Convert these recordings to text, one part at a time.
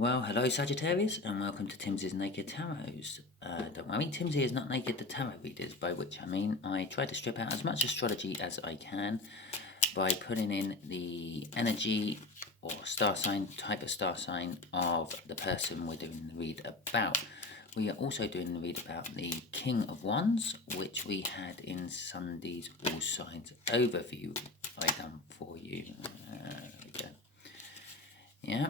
Well, hello Sagittarius, and welcome to Tim's Naked Tarots. Don't worry, Timsy is not naked to tarot readers, by which I mean I try to strip out as much astrology as I can by putting in the energy or star sign, type of star sign of the person we're doing the read about. We are also doing the read about the King of Wands, which we had in Sunday's All Signs overview I done for you. There we go. Yeah.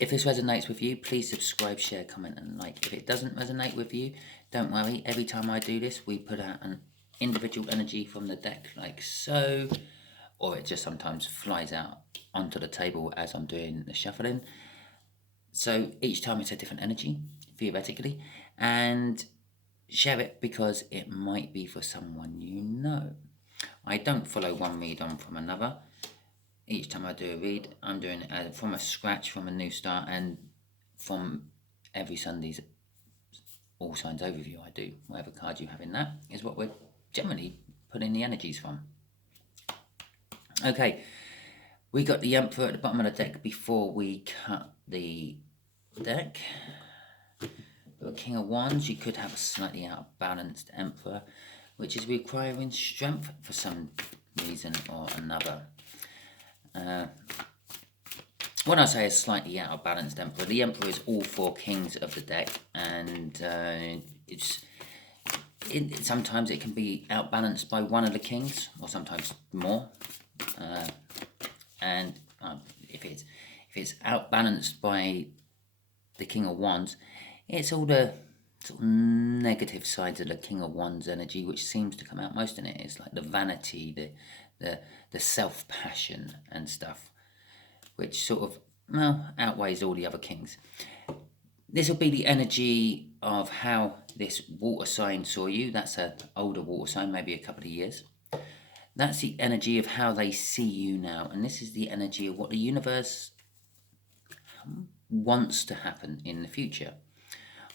If this resonates with you, please subscribe, share, comment, and like. If it doesn't resonate with you, don't worry. Every time I do this, we put out an individual energy from the deck, like so, or it just sometimes flies out onto the table as I'm doing the shuffling. So each time it's a different energy, theoretically, and share it because it might be for someone you know. I don't follow one read on from another. Each time I do a read, I'm doing it from a scratch, from a new start, and from every Sunday's All Signs overview I do. Whatever card you have in that is what we're generally putting the energies from. Okay, we got the Emperor at the bottom of the deck before we cut the deck. The King of Wands, you could have a slightly out of balanced Emperor, which is requiring strength for some reason or another. When I say a slightly out of balanced Emperor, the Emperor is all four kings of the deck, and sometimes it can be outbalanced by one of the kings, or sometimes more. And if it's outbalanced by the King of Wands, it's all the sort of negative sides of the King of Wands energy, which seems to come out most in it. It's like the vanity, the self-passion and stuff, which sort of, well, outweighs all the other kings. This will be the energy of how this water sign saw you. That's an older water sign, maybe a couple of years. That's the energy of how they see you now. And this is the energy of what the universe wants to happen in the future.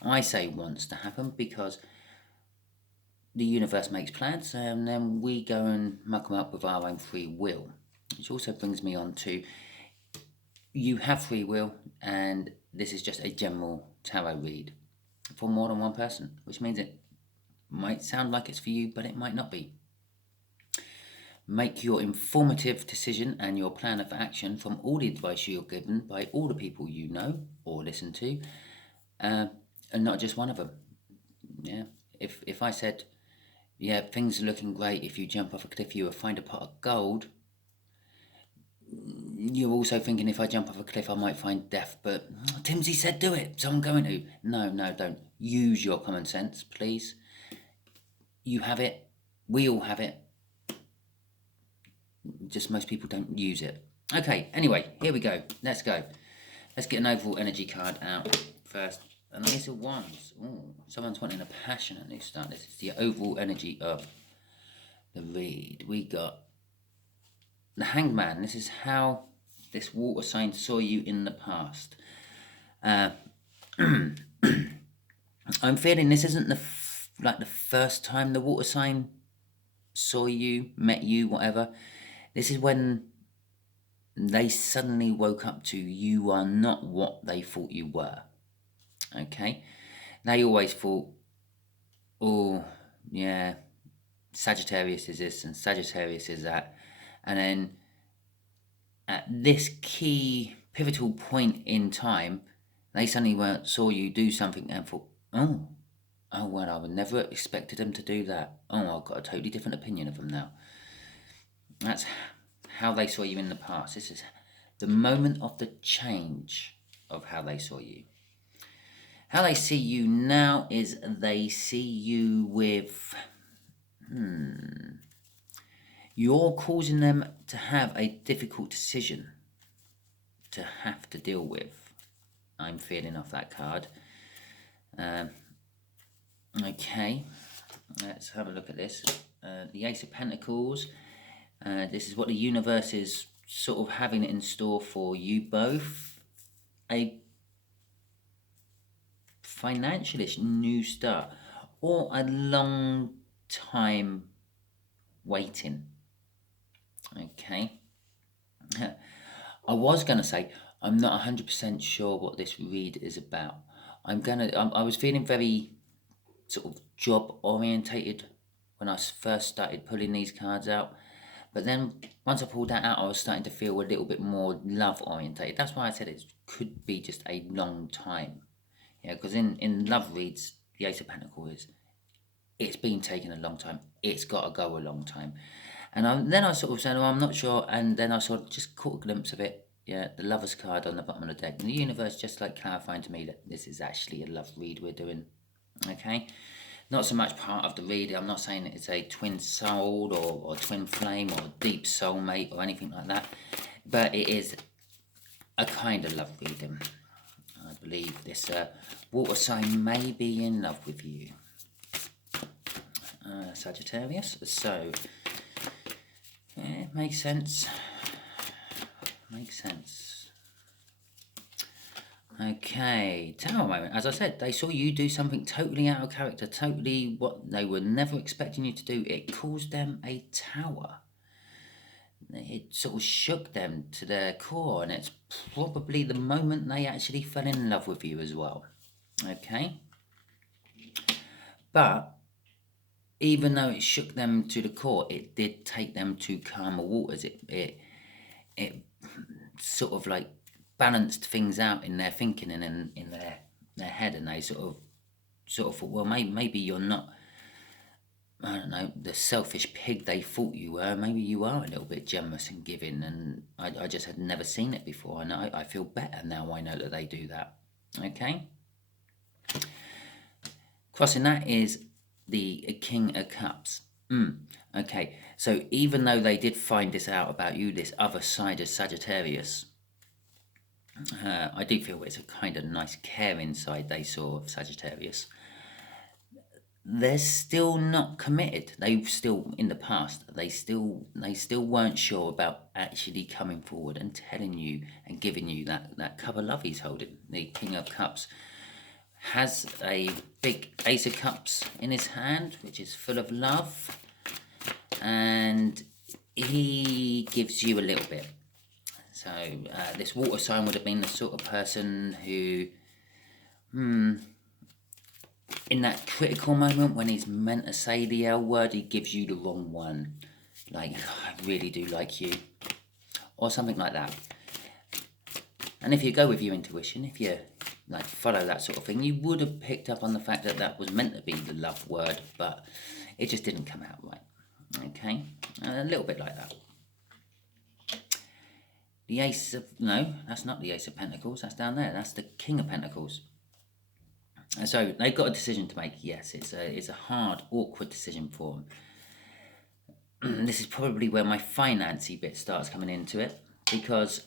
I say wants to happen because the universe makes plans and then we go and muck them up with our own free will. Which also brings me on to, you have free will, and this is just a general tarot read for more than one person, which means it might sound like it's for you, but it might not be. Make your informative decision and your plan of action from all the advice you're given by all the people you know or listen to, and not just one of them. Yeah. If I said, yeah, things are looking great, if you jump off a cliff you will find a pot of gold, you're also thinking, if I jump off a cliff I might find death, but Timsy said do it, so I'm going to. No, don't. Use your common sense, please. You have it. We all have it. Just most people don't use it. Okay, anyway, here we go. Let's go. Let's get an overall energy card out first. An Ace of Wands. Ooh, someone's wanting a passionate new start. This is the overall energy of the read. We got the Hangman. This is how this water sign saw you in the past. I'm feeling this isn't the first time the water sign saw you, met you, whatever. This is when they suddenly woke up to you are not what they thought you were. Okay? They always thought, oh, yeah, Sagittarius is this and Sagittarius is that. And then at this key pivotal point in time, they suddenly saw you do something and thought, oh, well, I would never have expected them to do that. Oh, I've got a totally different opinion of them now. That's how they saw you in the past. This is the moment of the change of how they saw you. How they see you now is they see you with, you're causing them to have a difficult decision to have to deal with. I'm feeling off that card. Okay, let's have a look at this. The Ace of Pentacles. This is what the universe is sort of having in store for you both. A financialish new start, or a long time waiting. Okay. I was going to say, I'm not 100% sure what this read is about. I was feeling very sort of job orientated when I first started pulling these cards out. But then once I pulled that out, I was starting to feel a little bit more love orientated. That's why I said it could be just a long time. Yeah, because in love reads, the Ace of Pentacles, it's been taking a long time. It's got to go a long time. And then I sort of said, "Oh, I'm not sure." And then I sort of just caught a glimpse of it. Yeah, the Lover's card on the bottom of the deck. And the universe just like clarifying to me that this is actually a love read we're doing. Okay? Not so much part of the read. I'm not saying it's a twin soul or twin flame or deep soulmate or anything like that. But it is a kind of love reading. I believe this water sign may be in love with you. Sagittarius. So, yeah, makes sense. Makes sense. Okay, Tower moment. As I said, they saw you do something totally out of character, totally what they were never expecting you to do. It caused them a tower. It sort of shook them to their core, and it's probably the moment they actually fell in love with you as well. Okay? But even though it shook them to the core, it did take them to calmer waters. It sort of like balanced things out in their thinking and in their head, and they sort of thought, well, maybe you're not, I don't know, the selfish pig they thought you were. Maybe you are a little bit generous and giving, and I just had never seen it before, and I feel better now I know that they do that. Okay? Crossing that is the King of Cups. Okay, so even though they did find this out about you, this other side of Sagittarius, I do feel it's a kind of nice caring side they saw of Sagittarius. They're still not committed. They still, in the past, they still weren't sure about actually coming forward and telling you and giving you that cup of love he's holding. The King of Cups has a big Ace of Cups in his hand, which is full of love, and he gives you a little bit. So this water sign would have been the sort of person who, in that critical moment when he's meant to say the L word, he gives you the wrong one. Like, I really do like you. Or something like that. And if you go with your intuition, if you like follow that sort of thing, you would have picked up on the fact that that was meant to be the love word, but it just didn't come out right. Okay? A little bit like that. The Ace of... No, that's not the Ace of Pentacles. That's down there. That's the King of Pentacles. So they've got a decision to make. Yes, it's a hard, awkward decision for them. This is probably where my financy bit starts coming into it, because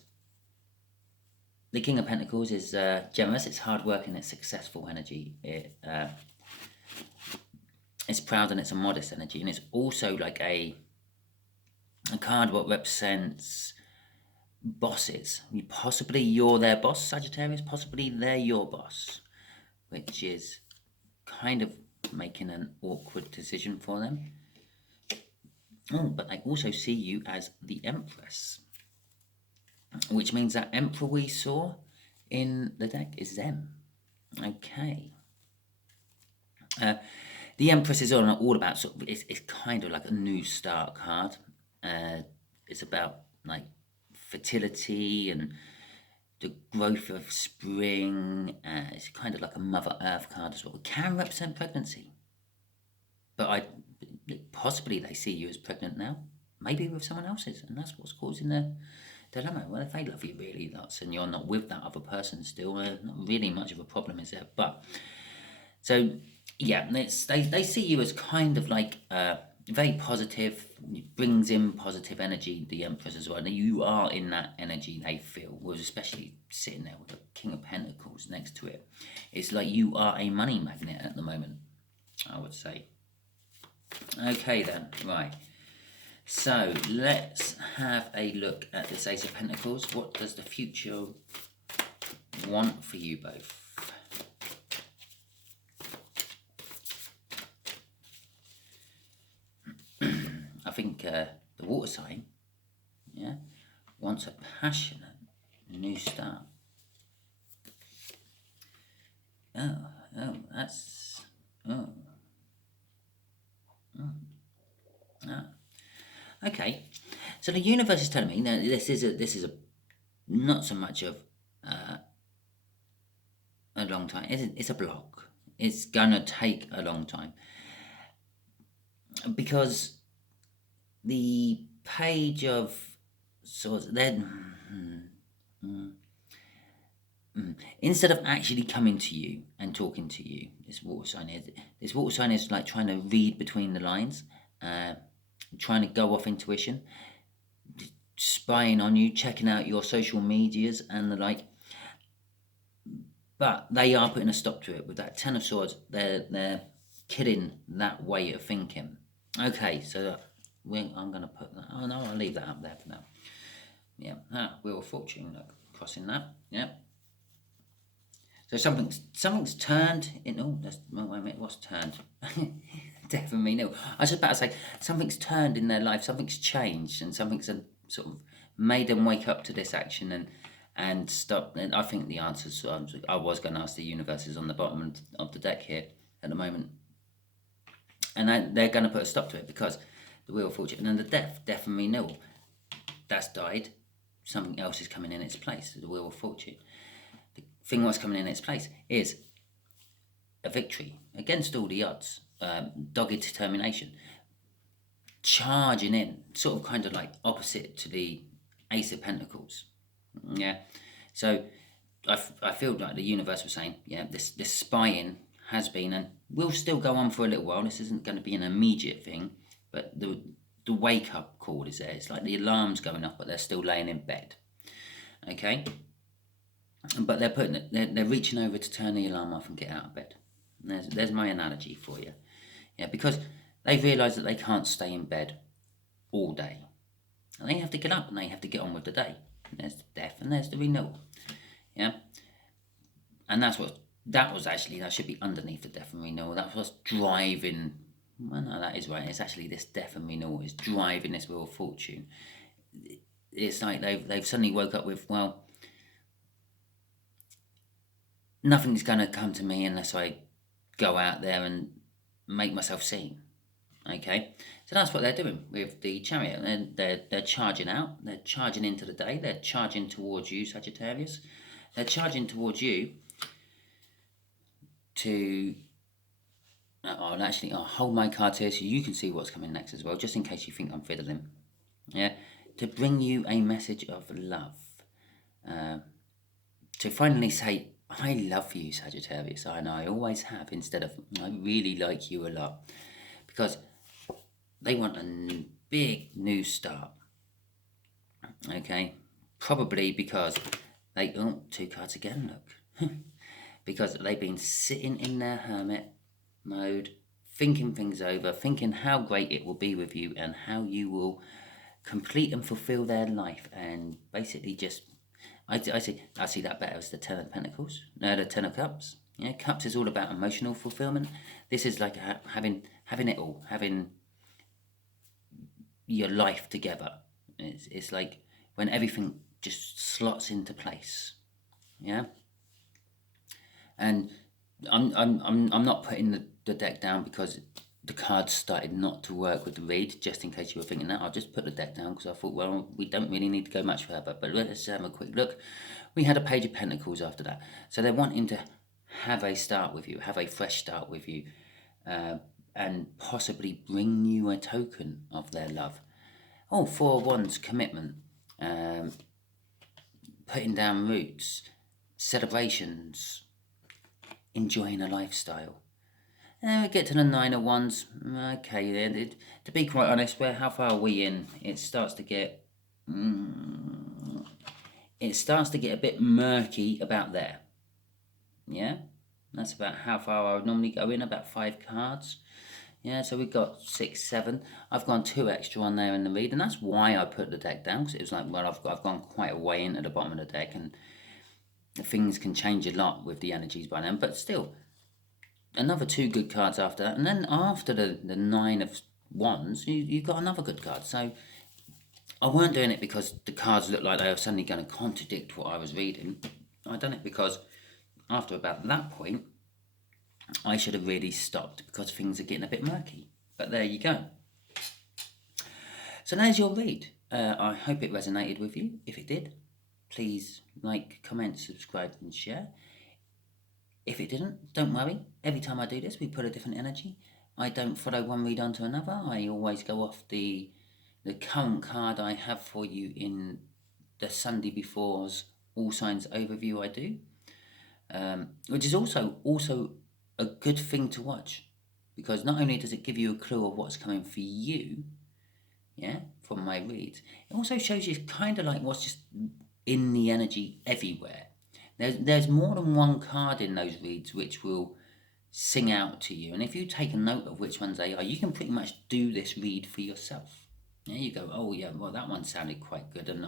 the King of Pentacles is generous, it's hard-working, it's successful energy. It's proud and it's a modest energy, and it's also like a card what represents bosses. Possibly you're their boss, Sagittarius, possibly they're your boss, which is kind of making an awkward decision for them. Oh, but they also see you as the Empress, which means that Emperor we saw in the deck is them. Okay. The Empress is all about sort of, it's kind of like a new start card. It's about like fertility and the growth of spring. It's kind of like a Mother Earth card as well. It can represent pregnancy, but possibly they see you as pregnant now, maybe with someone else's, and that's what's causing the dilemma. Well, if they love you really lots and you're not with that other person still, not really much of a problem, is there? But so yeah, they see you as kind of like very positive, brings in positive energy, the Empress as well. And you are in that energy they feel, was especially sitting there with the King of Pentacles next to it. It's like you are a money magnet at the moment, I would say. Okay then, right. So let's have a look at this Ace of Pentacles. What does the future want for you both? I think the water sign, yeah, wants a passionate, A new start. Oh, that's... Oh. Okay, so the universe is telling me now this is a not so much of a long time. It's a block. It's gonna take a long time because the page of swords then instead of actually coming to you and talking to you, this water sign is like trying to read between the lines, trying to go off intuition, spying on you, checking out your social medias and the like. But they are putting a stop to it with that Ten of Swords. They're killing that way of thinking. Okay, so I'm going to put that. Oh no, I'll leave that up there for now. Yeah, Wheel of Fortune, look, crossing that. Yeah. So something's turned in. Oh, wait a minute. What's turned? Definitely no. I was just about to say something's turned in their life. Something's changed, and something's sort of made them wake up to this action and stop. And I think the answers. I was going to ask the universe is on the bottom of the deck here at the moment, and they're going to put a stop to it because the Wheel of Fortune and then the death and renewal. That's died. Something else is coming in its place. The Wheel of Fortune. The thing what's coming in its place is a victory against all the odds, dogged determination, charging in, sort of kind of like opposite to the Ace of Pentacles. Yeah, so I feel like the universe was saying, yeah, this spying has been and will still go on for a little while. This isn't going to be an immediate thing, but the wake up call is there. It's like the alarm's going off, but they're still laying in bed. Okay. But they're reaching over to turn the alarm off and get out of bed. And there's my analogy for you. Yeah, because they've realised that they can't stay in bed all day. And they have to get up and they have to get on with the day. And there's the death and there's the renewal. Yeah. And that should be underneath the death and renewal. That's what's driving. Well, no, that is right. It's actually this death and renewal is driving this Wheel of Fortune. It's like they've suddenly woke up with, well, nothing's going to come to me unless I go out there and make myself seen. Okay, so that's what they're doing with the Chariot. And they're charging out. They're charging into the day. They're charging towards you, Sagittarius. They're charging towards you to... I'll hold my cards here so you can see what's coming next as well, just in case you think I'm fiddling. Yeah, to bring you a message of love. To finally say, I love you, Sagittarius, and I always have, instead of I really like you a lot. Because they want a big new start. Okay? Probably because they... Oh, two cards again, look. Because they've been sitting in their hermit mode, thinking things over, thinking how great it will be with you and how you will complete and fulfill their life, and basically just... I see that better as the Ten of Pentacles. No, the Ten of Cups. Yeah, Cups is all about emotional fulfillment. This is like having it all, having your life together. It's like when everything just slots into place. Yeah. And I'm not putting the deck down because the cards started not to work with the read, just in case you were thinking that. I'll just put the deck down because I thought, well, we don't really need to go much further. But let's have a quick look. We had a Page of Pentacles after that. So they're wanting to have a start with you, have a fresh start with you, and possibly bring you a token of their love. Oh, Four of Wands, commitment, putting down roots, celebrations, enjoying a lifestyle. And we get to the Nine of Wands. Okay, then. To be quite honest, how far are we in? It starts to get... it starts to get a bit murky about there. Yeah? That's about how far I would normally go in, about 5 cards. Yeah, so we've got 6, 7. I've gone 2 extra on there in the read, and that's why I put the deck down, because it was like, well, I've gone quite a way into the bottom of the deck, and things can change a lot with the energies by then, but still... Another 2 good cards after that, and then after the Nine of Wands, you've got another good card. So I weren't doing it because the cards looked like they were suddenly going to contradict what I was reading. I done it because after about that point, I should have really stopped because things are getting a bit murky. But there you go. So there's your read. I hope it resonated with you. If it did, please like, comment, subscribe and share. If it didn't, don't worry. Every time I do this, we put a different energy. I don't follow one read on to another. I always go off the current card I have for you in the Sunday before's All Signs overview I do, which is also a good thing to watch, because not only does it give you a clue of what's coming for you, yeah, from my reads, it also shows you kind of like what's just in the energy everywhere. There's more than one card in those reads which will sing out to you, and if you take a note of which ones they are, you can pretty much do this read for yourself. Yeah, you go, oh yeah, well that one sounded quite good, and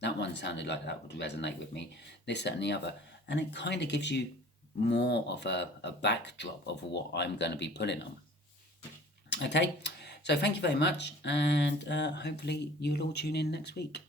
that one sounded like that would resonate with me, this, that and the other, and it kind of gives you more of a backdrop of what I'm going to be putting on. Okay, so thank you very much, and hopefully you'll all tune in next week.